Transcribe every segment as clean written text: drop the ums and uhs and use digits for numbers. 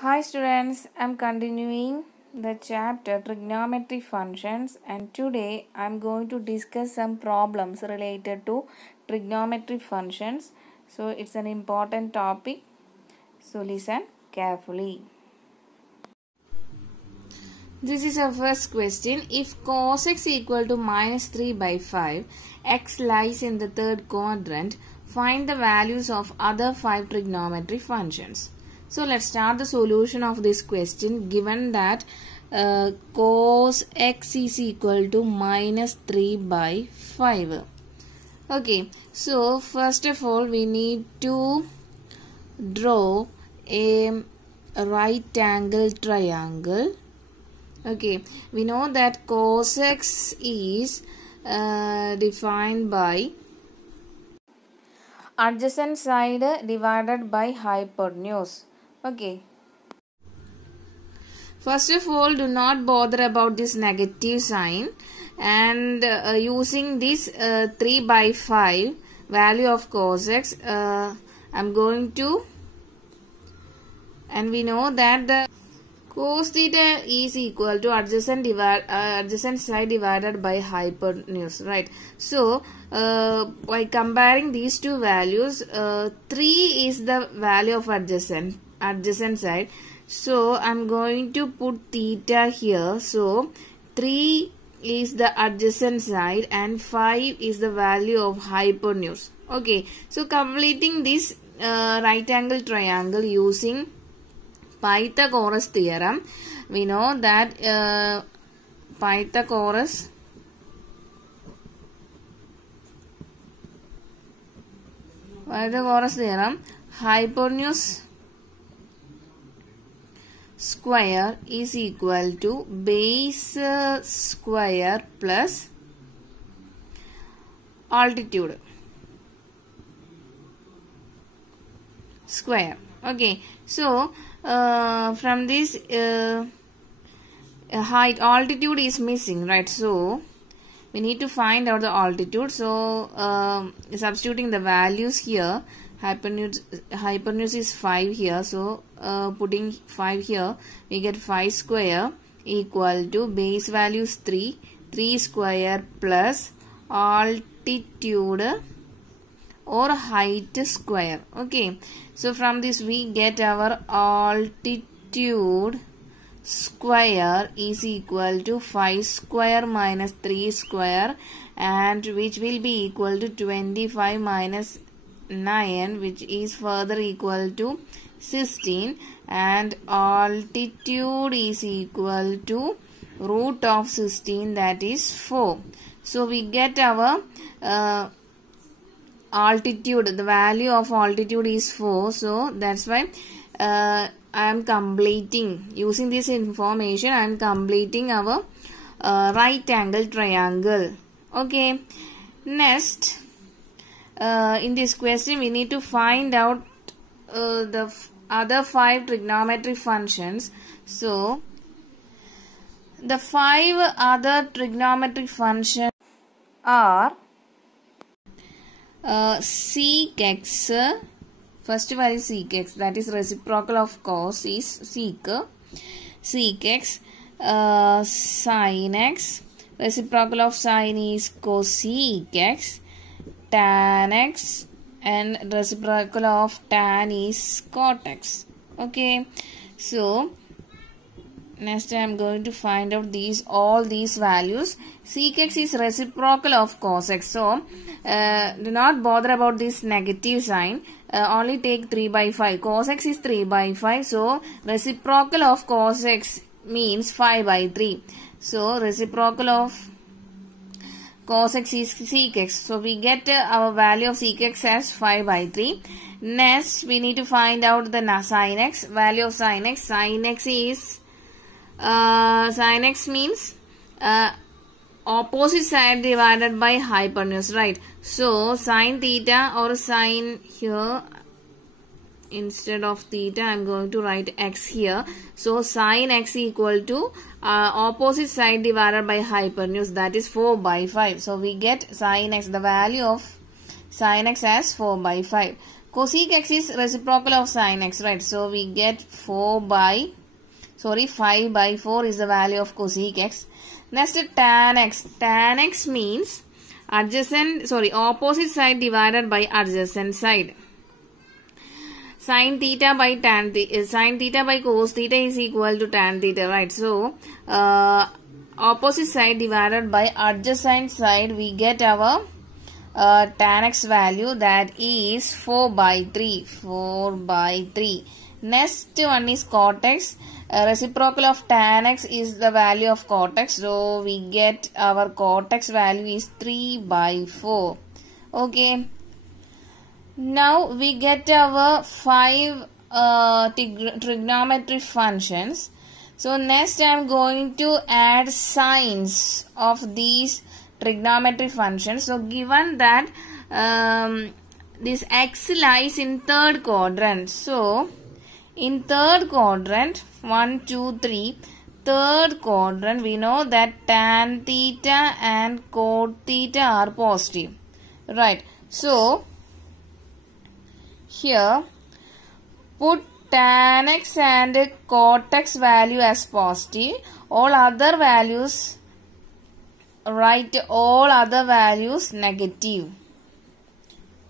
Hi students, I'm continuing the chapter Trigonometric functions, and today I'm going to discuss some problems related to trigonometric functions. So it's an important topic, so listen carefully. This is our first question. If cos x equal to minus 3 by 5, x lies in the third quadrant, find the values of other 5 trigonometric functions. So let's start the solution of this question given that cos x is equal to minus 3 by 5. Okay, so first of all we need to draw a right angle triangle. Okay, we know that cos x is defined by adjacent side divided by hypotenuse. Okay. First of all, do not bother about this negative sign, and using this 3 by 5 value of cos x, I'm going to, and we know that the cos theta is equal to adjacent side divided by hypotenuse, right? So by comparing these two values, 3 is the value of adjacent side, so I'm going to put theta here. So 3 is the adjacent side and 5 is the value of hypotenuse. Okay, so completing this right angle triangle using Pythagoras theorem, we know that Pythagoras theorem, hypotenuse square is equal to base square plus altitude square. Okay, so from this height, altitude is missing, right? So we need to find out the altitude. So substituting the values here, hypotenuse is 5 here, so putting 5 here, we get 5 square equal to base value is 3 square plus altitude or height square. Okay, so from this we get our altitude square is equal to 5 square minus 3 square, and which will be equal to 25 minus 9, which is further equal to 16, and altitude is equal to root of 16, that is 4. So we get our altitude, the value of altitude is 4. So that's why I am completing, using this information, I am completing our right angle triangle. Okay, next in this question we need to find out the other 5 trigonometric functions. So the 5 other trigonometric functions are sec x, first value sec x, that is reciprocal of cos is sec x, sin x, reciprocal of sin is cosec x, tan x, and reciprocal of tan is cot x. Okay, so next I am going to find out all these values. Sec x is reciprocal of cos x, so do not bother about this negative sign, only take 3 by 5. Cos x is 3 by 5, so reciprocal of cos x means 5 by 3. So reciprocal of cos x is sec x, so we get our value of sec x as 5 by 3. Next we need to find out the sin x, value of sin x. Sin x is sin x means opposite side divided by hypotenuse, right? So sin theta or sin here, instead of theta I am going to write x here. So sin x equal to opposite side divided by hypotenuse, that is 4 by 5. So we get sin x, the value of sin x as 4 by 5. cosec x is reciprocal of sin x, right? So we get 5 by 4 is the value of cosec x. Next, tan x. Tan x means opposite side divided by adjacent side. Sin theta by cos theta is equal to tan theta, right? So opposite side divided by adjacent side, we get our tan x value, that is 4 by 3. Next one is cot x. Reciprocal of tan x is the value of cot x, so we get our cot x value is 3 by 4. Okay. Now we get our 5 trigonometric functions. So next I am going to add signs of these trigonometric functions. So given that this x lies in third quadrant. So in third quadrant, 1, 2, 3, third quadrant, we know that tan theta and cot theta are positive. Right. So here put tan x and cot x value as positive. All other values, write all other values negative.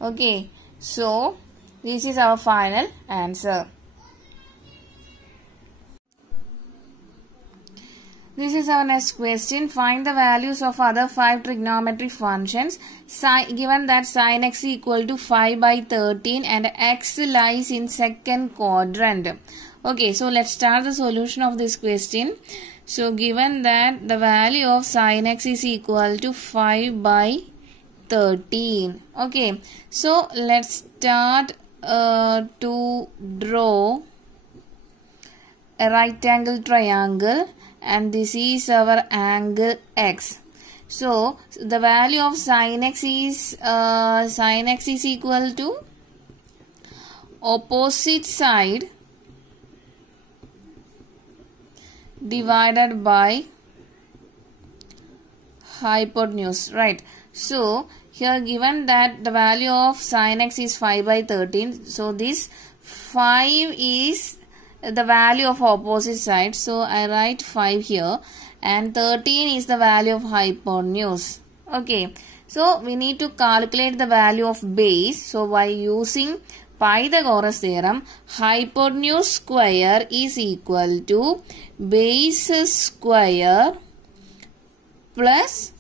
Okay. So this is our final answer. This is our next question. Find the values of other 5 trigonometric functions. Given that sin x is equal to 5 by 13 and x lies in second quadrant. Okay, so let's start the solution of this question. So given that the value of sin x is equal to 5 by 13. Okay, so let's start to draw a right angle triangle. And this is our angle x. So the value of sin x is equal to opposite side divided by hypotenuse, right? So here given that the value of sin x is 5 by 13. So this 5 is the value of opposite side, so I write 5 here, and 13 is the value of hypotenuse. Okay, so we need to calculate the value of base. So by using Pythagoras theorem, hypotenuse square is equal to base square plus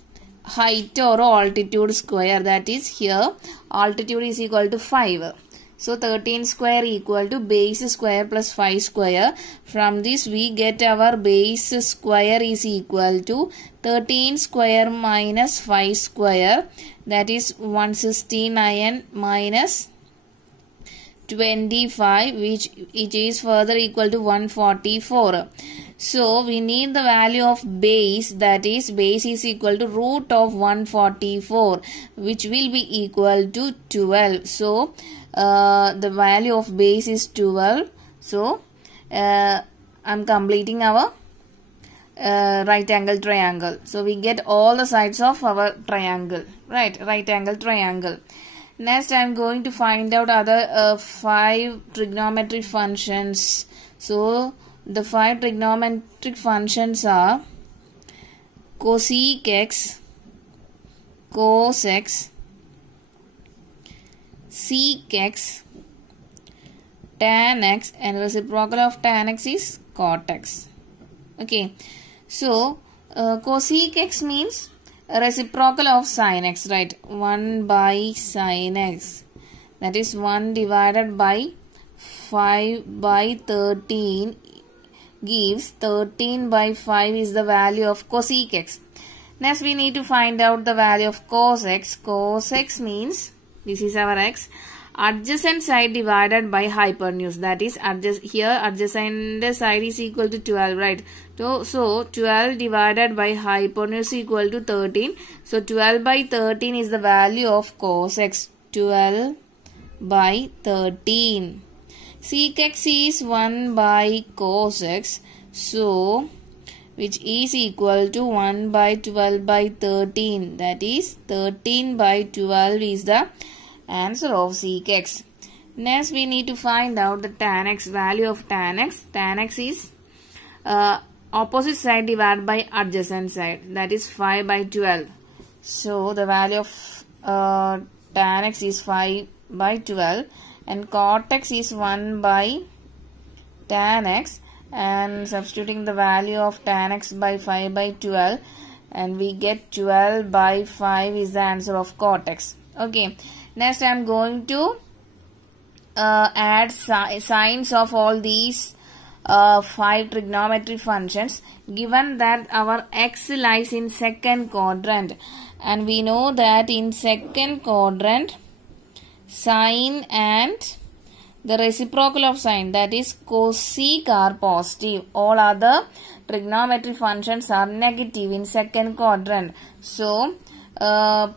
height or altitude square, that is here altitude is equal to 5. So 13 square equal to base square plus 5 square. From this we get our base square is equal to 13 square minus 5 square, that is 169 minus 25, which it is further equal to 144. So we need the value of base, that is base is equal to root of 144, which will be equal to 12. So the value of base is 12. So I am completing our right angle triangle. So we get all the sides of our triangle, right? Right angle triangle. Next I am going to find out other 5 trigonometric functions. So the 5 trigonometric functions are cosec x, cos x, sec x, tan x, and reciprocal of tan x is cot x. Okay, so cosec x means reciprocal of sin x, right? 1 by sin x, that is 1 divided by 5 by 13 gives 13 by 5 is the value of cosec x. Next we need to find out the value of cos x. Cos x means, this is our x, adjacent side divided by hypotenuse, that is here adjacent side is equal to 12, right? So 12 divided by hypotenuse equal to 13. So 12 by 13 is the value of cos x, 12 by 13. Sec x is 1 by cos x, so which is equal to 1 by 12 by 13, that is 13 by 12 is the answer of sec x. Next, we need to find out the tan x, value of tan x. Tan x is opposite side divided by adjacent side, that is 5 by 12. So, the value of tan x is 5 by 12 and cot x is 1 by tan x, and substituting the value of tan x by 5 by 12 and we get 12 by 5 is the answer of cot x. Okay, next I am going to add signs of all these 5 trigonometric functions, given that our x lies in second quadrant, and we know that in second quadrant sine and the reciprocal of sine, that is cosec, are positive. All other trigonometric functions are negative in second quadrant. So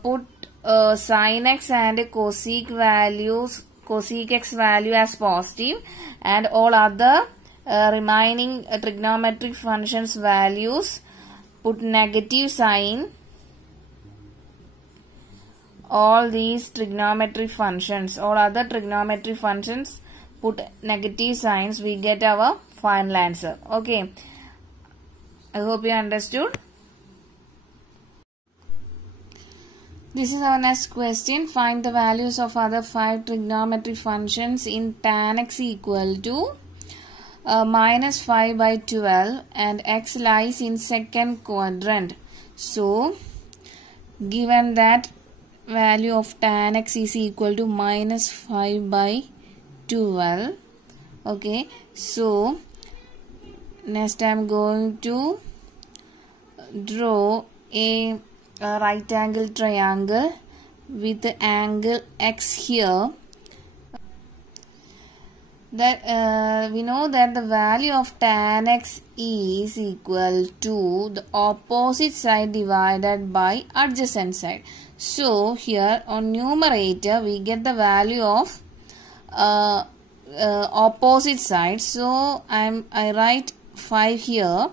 put sine x and cosec x value as positive, and all other remaining trigonometric functions values put negative sign. All these trigonometric functions, all other trigonometric functions put negative signs, we get our final answer. Okay, I hope you understood. This is our next question. Find the values of other 5 trigonometric functions in tan x equal to minus 5 by 12 and x lies in second quadrant. So, given that value of tan x is equal to minus 5 by 12. Okay, so next I am going to draw a right angle triangle with the angle x here. That we know that the value of tan x is equal to the opposite side divided by adjacent side. So here on numerator we get the value of opposite side. So I write 5 here,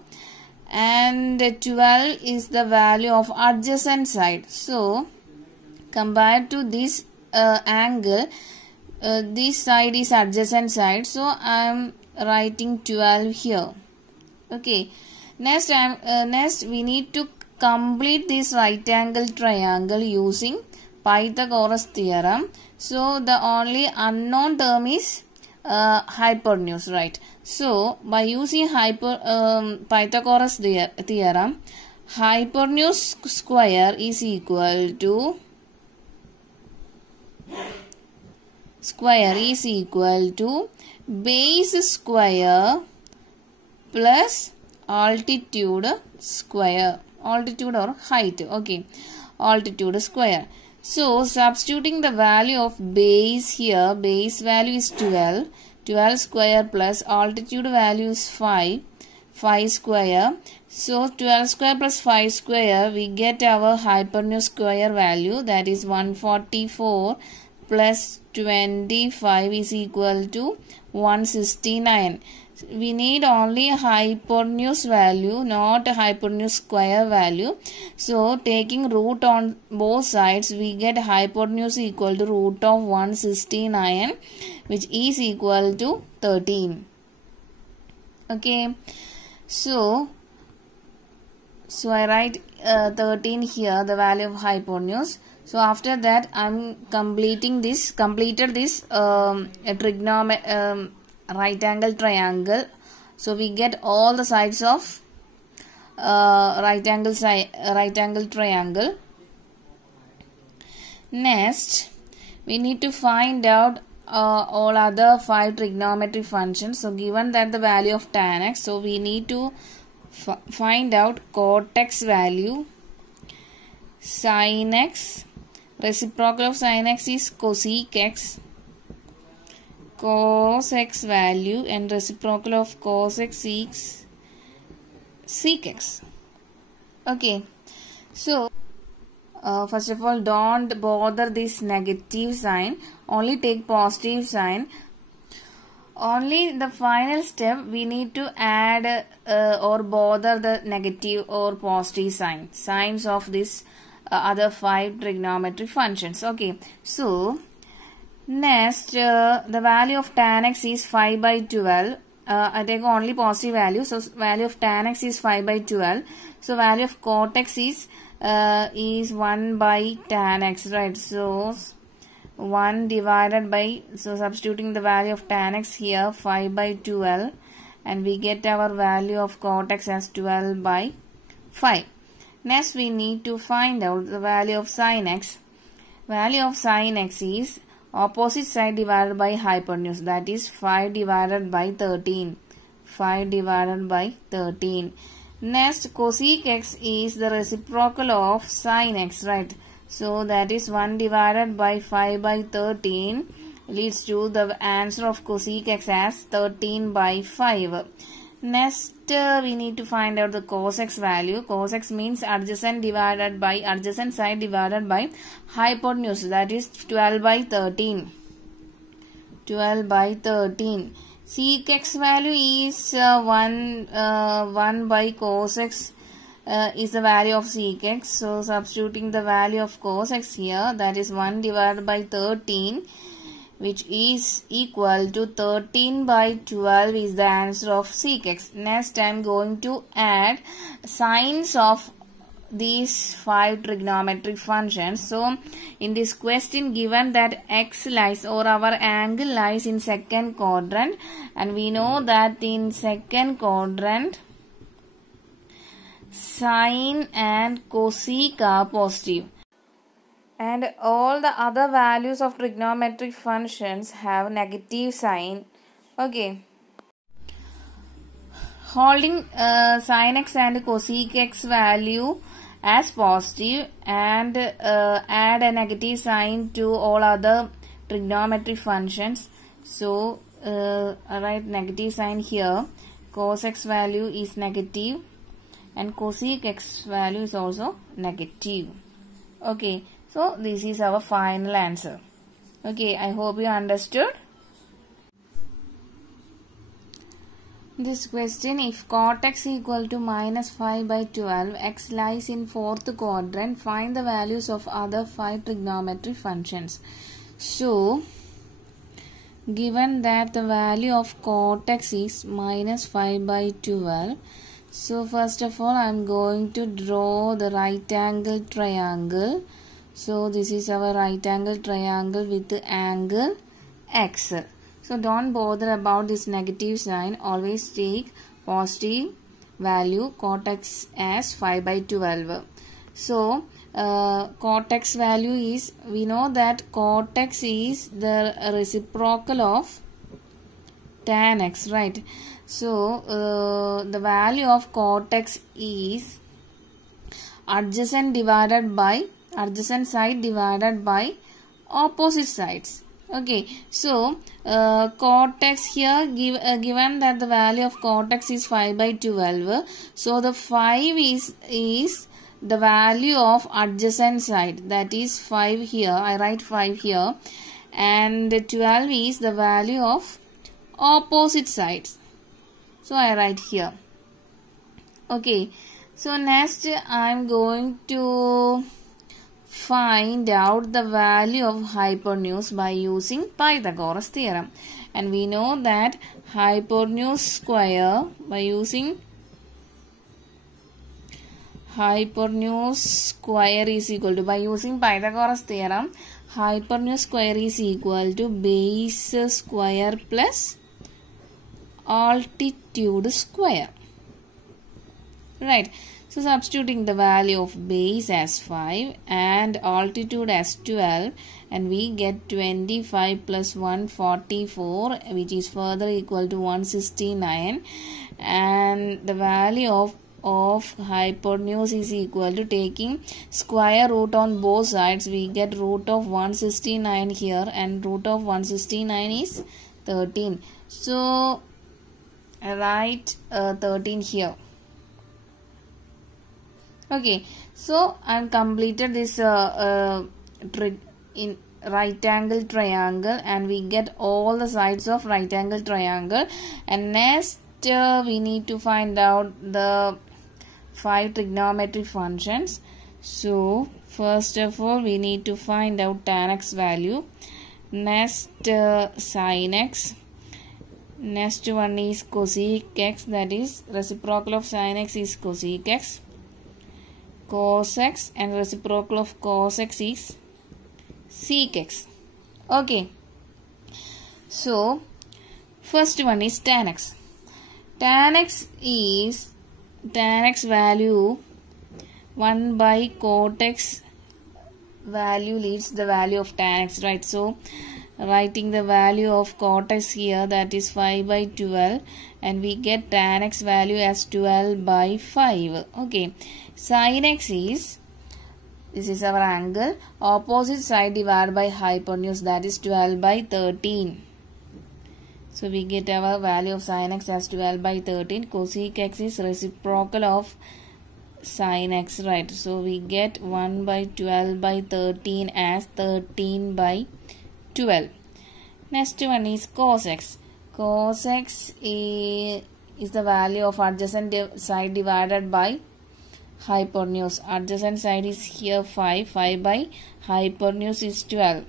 and 12 is the value of adjacent side. So compared to this angle, this side is adjacent side, so I am writing 12 here. Okay, next we need to complete this right angle triangle using Pythagoras theorem. So the only unknown term is hypotenuse, right? So by using Pythagoras theorem, hypotenuse square is equal to base square plus altitude square, altitude or height. Okay, altitude square. So substituting the value of base here, base value is 12 square plus altitude value is 5 square. So 12 square plus 5 square, we get our hypotenuse square value, that is 144 plus 25 is equal to 169. We need only hypotenuse value, not hypotenuse square value. So taking root on both sides, we get hypotenuse equal to root of 169, which is equal to 13. Okay, so I write 13 here, the value of hypotenuse. So after that I am completed this right angle triangle. So we get all the sides of right angle triangle. Next we need to find out all other 5 trigonometric functions. So given that the value of tan x, so we need to find out cot x value, sin x, reciprocal of sin x is cosec x, cos x value, and reciprocal of cos x is sec x. Okay, so first of all, don't bother this negative sign, only take positive sign. Only the final step we need to add or bother the negative or positive signs of this other 5 trigonometric functions. Okay, so Next, the value of tan x is 5 by 12. I take only positive value. So, value of tan x is 5 by 12. So, value of cot x is 1 by tan x, right? So, 1 divided by, so substituting the value of tan x here, 5 by 12. And we get our value of cot x as 12 by 5. Next, we need to find out the value of sin x. Value of sin x is opposite side divided by hypotenuse, that is 5 divided by 13. 5 divided by 13. Next, cosec x is the reciprocal of sin x, right? So that is 1 divided by 5 by 13 leads to the answer of cosec x as 13 by 5. Next, we need to find out the cos x value. Cos x means adjacent side divided by hypotenuse, that is 12 by 13. 12 by 13. Sec x value is 1 by cos x is the value of sec x. So, substituting the value of cos x here, that is 1 divided by 13, which is equal to 13 by 12 is the answer of sec x. Next, I am going to add sines of these 5 trigonometric functions. So, in this question given that x lies or our angle lies in second quadrant, and we know that in second quadrant sine and cosec are positive. And all the other values of trigonometric functions have negative sign. Okay. Holding sin x and cosec x value as positive and add a negative sign to all other trigonometric functions. So, write negative sign here. Cos x value is negative and cosec x value is also negative. Okay. So, this is our final answer. Okay, I hope you understood. This question, if cot x equal to minus 5 by 12, x lies in fourth quadrant, find the values of other 5 trigonometric functions. So, given that the value of cot x is minus 5 by 12, so first of all, I am going to draw the right angle triangle. So, this is our right angle triangle with the angle x. So, don't bother about this negative sign. Always take positive value cot x as 5 by 12. So, cot x value is, we know that cot x is the reciprocal of tan x, right? So, the value of cot x is adjacent side divided by opposite sides. Okay, so cot x here given that the value of cot x is 5 by 12. So the 5 is the value of adjacent side, that is 5 here. I write 5 here, and 12 is the value of opposite sides. So I write here. Okay, so next I am going to find out the value of hypotenuse by using Pythagoras theorem. And we know that hypotenuse square, by using hypotenuse square is equal to, by using Pythagoras theorem, hypotenuse square is equal to base square plus altitude square. Right. So, substituting the value of base as 5 and altitude as 12, and we get 25 plus 144, which is further equal to 169, and the value of hypotenuse is equal to, taking square root on both sides, we get root of 169 here, and root of 169 is 13. So, write 13 here. Okay, so I have completed this right angle triangle, and we get all the sides of right angle triangle. And next we need to find out the 5 trigonometric functions. So first of all, we need to find out tan x value. next sin x, next one is cosec x, that is reciprocal of sin x is cosec x, cos x, and reciprocal of cos x is sec x. Okay, so first one is tan x. Tan x value 1 by cot x value leads the value of tan x, right? So writing the value of cot x here, that is 5 by 12, and we get tan x value as 12 by 5. Okay, sin x is, this is our angle, opposite side divided by hypotenuse, that is 12 by 13. So we get our value of sin x as 12 by 13. Cosec x is reciprocal of sin x, right? So we get 1 by 12 by 13 as 13 by 12. Next one is cos x. Cos x is the value of adjacent side divided by hypotenuse. Adjacent side is here 5 by hypotenuse is 12.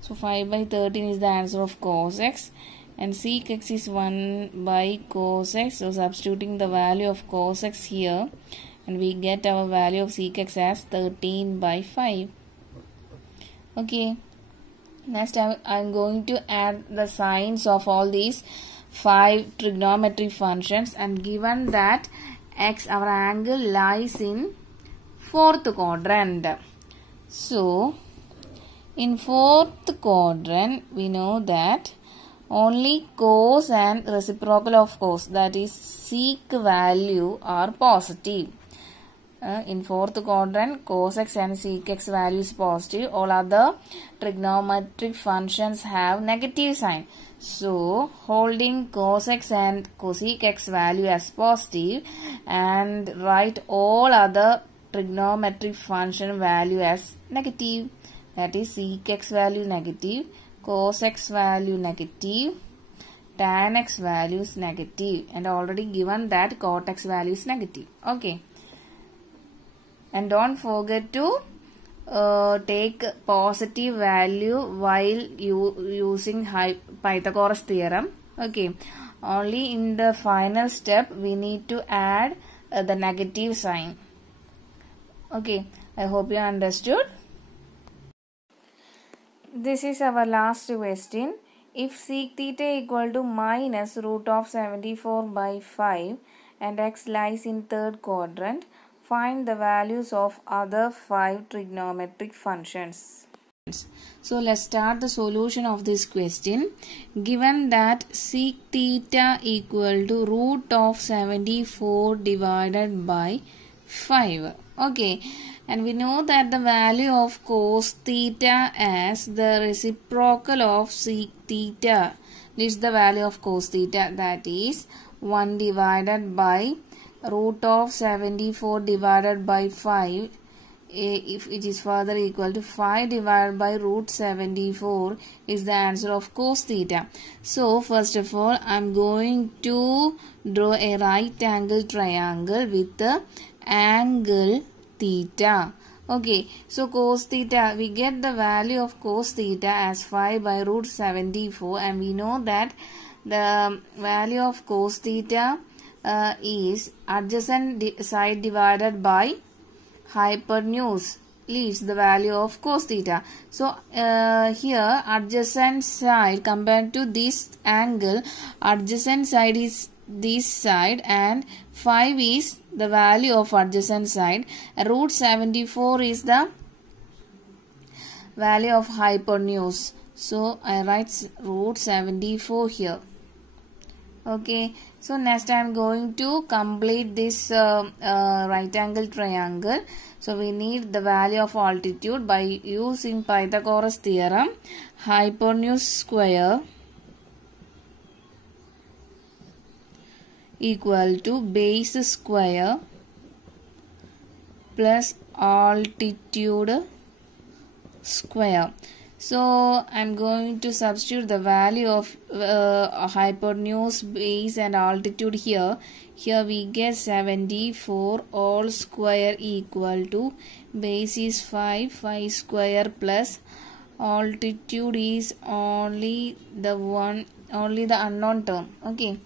So 5 by 13 is the answer of cos x, and sec x is 1 by cos x. So substituting the value of cos x here, and we get our value of sec x as 13 by 5. Okay, next I am going to add the signs of all these 5 trigonometric functions, and given that x, our angle, lies in 4th quadrant. So in 4th quadrant, we know that only cos and reciprocal of cos, that is sec value, are positive. In 4th quadrant, cos x and sec x value is positive. All other trigonometric functions have negative sign. So holding cos x and cosec x value as positive, and write all other trigonometric function value as negative. That is sec x value negative, cos x value negative, tan x value is negative, and already given that cot x value is negative. Okay, and don't forget to take positive value while using Pythagoras theorem. Okay, only in the final step we need to add the negative sign. Okay, I hope you understood. This is our last question. If sec theta equal to minus root of 74 by 5 and x lies in 3rd quadrant, find the values of other 5 trigonometric functions. So let's start the solution of this question. Given that sec theta equal to root of 74 divided by 5. Okay, and we know that the value of cos theta as the reciprocal of sec theta is the value of cos theta, that is 1 divided by root of 74 divided by 5. If it is further equal to 5 divided by root 74 is the answer of cos theta. So first of all, I am going to draw a right angle triangle with the angle theta. Okay, so cos theta, we get the value of cos theta as 5 by root 74, and we know that the value of cos theta is adjacent side divided by hypotenuse leaves the value of cos theta. So here adjacent side compared to this angle, adjacent side is this side, and 5 is the value of adjacent side. Root 74 is the value of hypotenuse. So I write root 74 here. Okay, so next I am going to complete this right angle triangle. So we need the value of altitude by using Pythagoras theorem. Hypotenuse square equal to base square plus altitude square. So I am going to substitute the value of hypotenuse, base and altitude here. Here we get 74 all square equal to base is 5 square plus altitude is only the unknown term. Okay,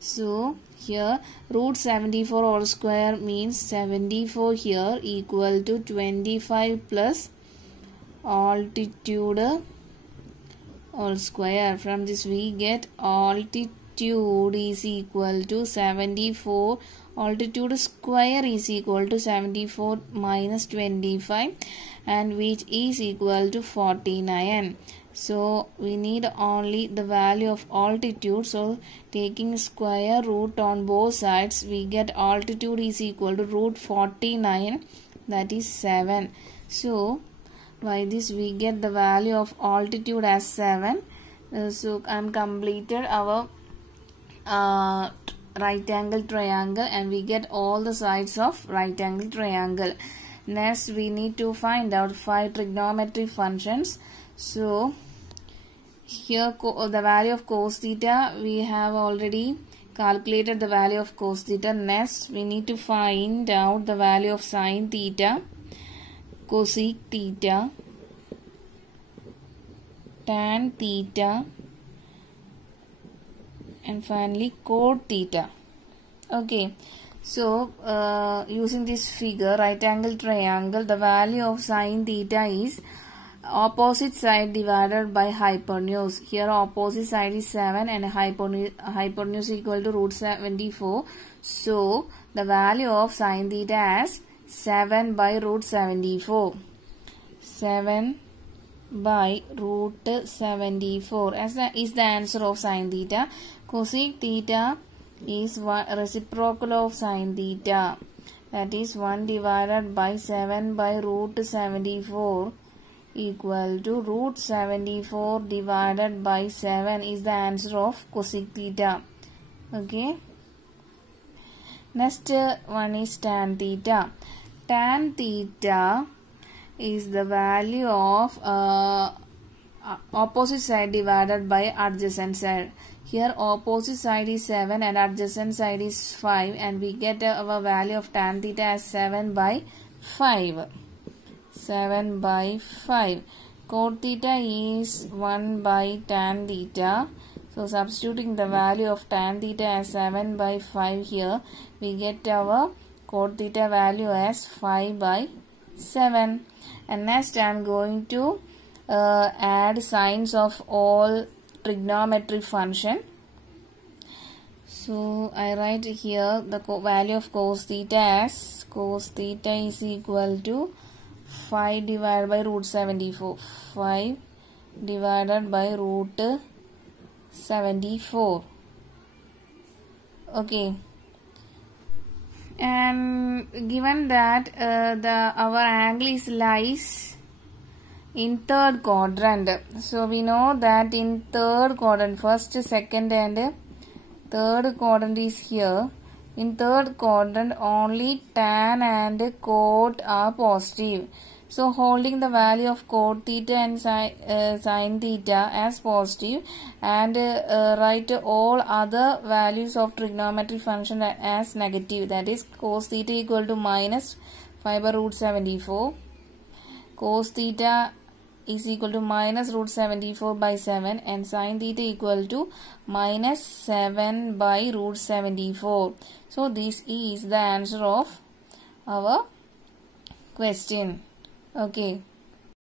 so here root 74 whole square means 74 here equal to 25 plus altitude whole square. From this we get altitude is equal to 74, altitude square is equal to 74 minus 25, and which is equal to 49. So we need only the value of altitude. So taking square root on both sides, we get altitude is equal to root 49, that is 7. So by this we get the value of altitude as 7. So I am completed our right angle triangle, and we get all the sides of right angle triangle. Next we need to find out 5 trigonometric functions. So here the value of cos theta, we have already calculated the value of cos theta. Next we need to find out the value of sin theta, cosec theta, tan theta, and finally cot theta. Okay, so using this figure, right angle triangle, the value of sin theta is opposite side divided by hypotenuse. Here opposite side is 7 and hypotenuse equal to root 74. So the value of sin theta as 7 by root 74. 7 by root 74 as is the answer of sin theta. Cosec theta is reciprocal of sin theta, that is 1 divided by 7 by root 74 equal to root 74 divided by 7 is the answer of cosec theta. Okay, next one is tan theta. Tan theta is the value of opposite side divided by adjacent side. Here opposite side is 7 and adjacent side is 5, and we get our value of tan theta as 7 by 5. 7 by 5. Cot theta is 1 by tan theta. So substituting the value of tan theta as 7 by 5 here, we get our cot theta value as 5 by 7. And next I am going to add signs of all trigonometric function. So I write here the value of cos theta as cos theta is equal to 5 divided by root 74. 5 divided by root 74. Okay. And given that our angle lies in third quadrant, so we know that in third quadrant, first, second and third quadrant is here. In third quadrant only tan and cot are positive. So holding the value of cot theta and sin theta as positive, and write all other values of trigonometric function as negative, that is cos theta equal to minus 5 by root 74, cos theta is equal to minus root 74 by 7, and sin theta equal to minus 7 by root 74. So this is the answer of our question. Okay.